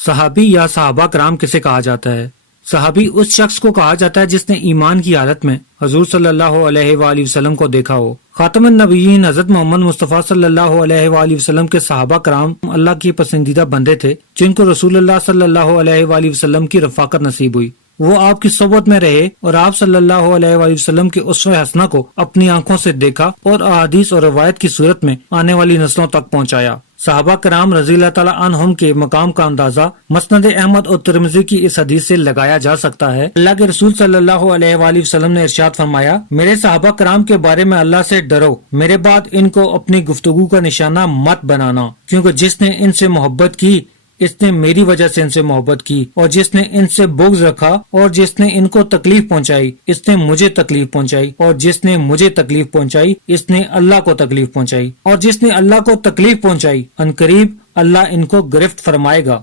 सहाबी या सहाबा कराम किसे कहा जाता है? सहाबी उस शख्स को कहा जाता है जिसने ईमान की हालत में हजूर सल्लल्लाहु अलैहि वसल्लम को देखा हो। खातमुन नबिय्यीन हजरत मोहम्मद मुस्तफ़ा सल्लल्लाहु अलैहि वसल्लम के सहाबा कराम अल्लाह के पसंदीदा बंदे थे, जिनको रसूलुल्लाह सल्लल्लाहु अलैहि वसल्लम की रफ़ाकत नसीब हुई। वो आपकी सोबत में रहे और आप सल्लल्लाहु अलैहि वसल्लम के उसवे हसना को अपनी आंखों से देखा और अहादीस और रवायत की सूरत में आने वाली नस्लों तक पहुँचाया। सहाबा कराम रज़ियल्लाहु ताला अन्हुम के मकाम का अंदाजा मसनद अहमद और तिरमिज़ी की इस हदीस से लगाया जा सकता है। अल्लाह के रसूल सल्लल्लाहु अलैहि वसल्लम ने इरशाद फरमाया, मेरे सहाबा कराम के बारे में अल्लाह से डरो, मेरे बाद इनको अपनी गुफ्तगू का निशाना मत बनाना, क्योंकि जिसने इनसे मोहब्बत की इसने मेरी वजह से इनसे मोहब्बत की, और जिसने इनसे बुग़्ज़ रखा और जिसने इनको तकलीफ पहुंचाई इसने मुझे तकलीफ पहुंचाई, और जिसने मुझे तकलीफ पहुंचाई इसने अल्लाह को तकलीफ पहुंचाई, और जिसने अल्लाह को तकलीफ पहुंचाई अनकरीब अल्लाह इनको गिरफ्त फरमाएगा।